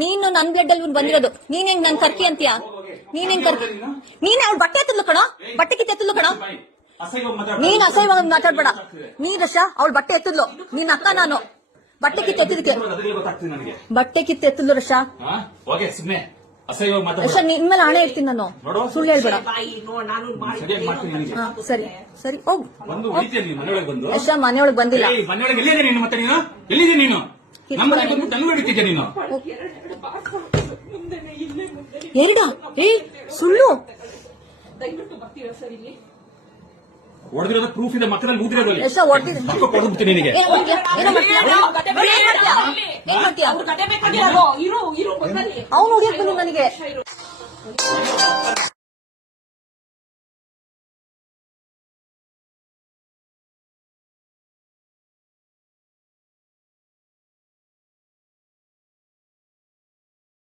ನೀನು ನನ್ ಬ್ಲಡ್ ಅಲ್ಲಿ ಬಂದಿರೋದು. ನೀನ್ ಹೆಂಗ್ ನನ್ ಕರ್ಕಿ ಅಂತೀಯ? ನೀನ್ ಹೆಂಗ್ ಕರ್ಕಿ? ನೀನ್ ಅವ್ಳ ಬಟ್ಟೆ ಎತ್ತಲು ಕಣೋ, ಬಟ್ಟೆ ಕಿತ್ತ ಎತ್ತಲು ಕಣೋ. ನೀನ್ ಅಸಹ್ಯವಾಗಿ ಮಾತಾಡ್ಬೇಡ. ನೀನ್ ರಶ ಅವಳ ಬಟ್ಟೆ ಎತ್ತದ್ಲು, ನಿನ್ ಅಕ್ಕ ನಾನು. ಬಟ್ಟೆ ಕಿತ್ತ ಎತ್ತಿದಕ್ಕೆ ಬಟ್ಟೆ ಕಿತ್ತ ಎತ್ತದ್ಲು ರಶ. ನಿನ್ ಮೇಲೆ ಹಣೆ ಇರ್ತೀನಿ ನಾನು, ಸುಳ್ಳು ಹೇಳ್ಬೇಡ. ಸರಿ ಸರಿ ಹೋಗ್. ಯಶ ಮನೆಯೊಳಗೆ ಬಂದಿಲ್ಲ. ಎರಡ ಸುಳ್ಳು ಹೊಡೆದಿರೋದ ಪ್ರೂಫ್ ಇದೆ, ಮಕ್ಕಳಲ್ಲಿ ಊದಿರೋದು. ಯಶ ಹೊಡೆದಿದ್ದೀನಿ. ಅವನು ಹೊಡಿಯಕ್ ಬಂದು ನನಗೆ